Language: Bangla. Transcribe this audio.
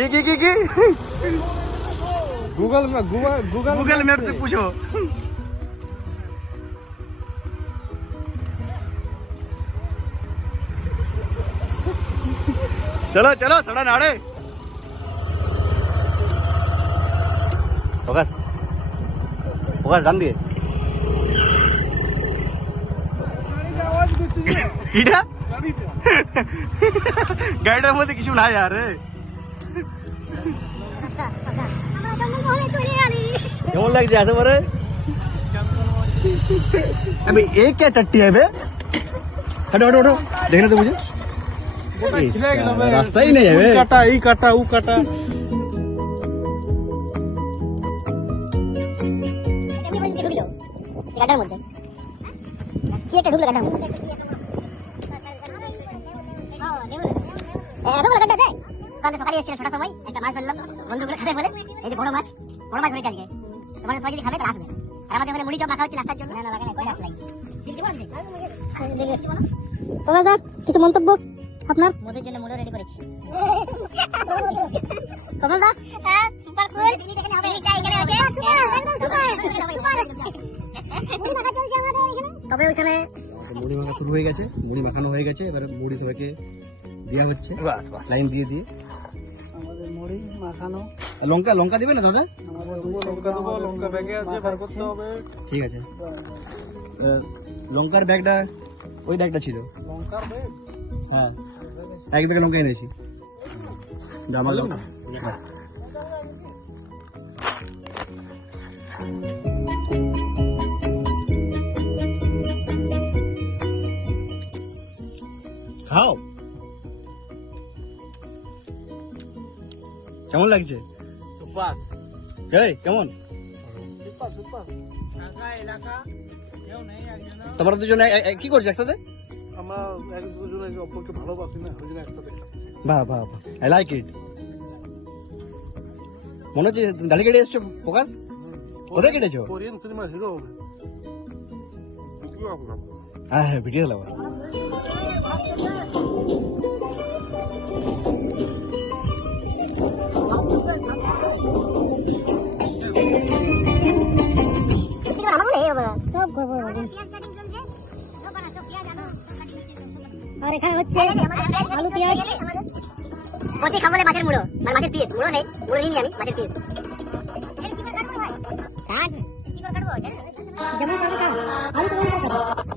কি गूगल मैप से पूछो। चलो चलो थोड़ा नाड़े फोकस फोकस जान दिए গাড়িটার মধ্যে কিছু নাই আর কেমন লাগছে আসে পরে अबे ये क्या टट्टी है बे हटो हटो हटो देखना तो मुझे रास्ता ही नहीं है बे काटा ई काटा ऊ काटा গাটার মধ্যে কি একটা ঢুকলো গাটার মধ্যে কাল সকালে এসেছিল ছোট সময় একটা মাছ ধরলাম বন্ধুগুলো খাবে বলে এই যে বড় মাছ ধরেছে আজকে তোমাদের সবাই যদি খাবে তাহলে আসবে আর আমাদের ওখানে মুড়ি চপ মাখা হচ্ছে নাস্তার জন্য না লাগানে কই আসলাই দাদা কিছু মন্তব্য আপনার মোদের জন্য মুড়ো রেডি করেছি কমল দা হ্যাঁ সুপার কুল এখানে হবে এখানে আছে সুপার মুড়ি মাখা চলছে আমাদের এখানে তবে ওখানে মুড়ি মাখা শুরু হয়ে গেছে মুড়ি মাখানো হয়ে গেছে এবারে মুড়ি সবাইকে দেওয়া হচ্ছে লাইন দিয়ে দিয়ে আমাদের মুড়ি মাখানো লঙ্কা লঙ্কা দিবে না দাদা লঙ্কা দেবো লঙ্কা ব্যাগে আছে বের করতে হবে ঠিক আছে লঙ্কার ব্যাগটা ওই ব্যাগটা ছিল লঙ্কার ব্যাগ হ্যাঁ এক ব্যাগ লঙ্কা এনেছি জামা লঙ্কা খাও কেমন লাগছে সুপার এই কেমন সুপার সুপার ঢাকা এলাকা কেউ নেই একজন তোমরা দুজনে কি করছো একসাথে আমরা এক দুজন একে অপরকে ভালোবাসি না ওই জন্য একসাথে বাহ বাহ বাহ আই লাইক ইট মনে হচ্ছে তুমি ডালি কেটে এসছো ফোকাস কোথায় কেটেছো কোরিয়ান সিনেমা হিরো হবে হ্যাঁ হ্যাঁ ভিডিও লাগা সব করবো আর এখানে হচ্ছে আলু পেঁয়াজ প্রতি খাবলে মাছের মুড়ো মানে মাছের পিস মুড়ো নেই মুড়ো নিই আমি মাছের পিস যেমন করবে খাও আলু তো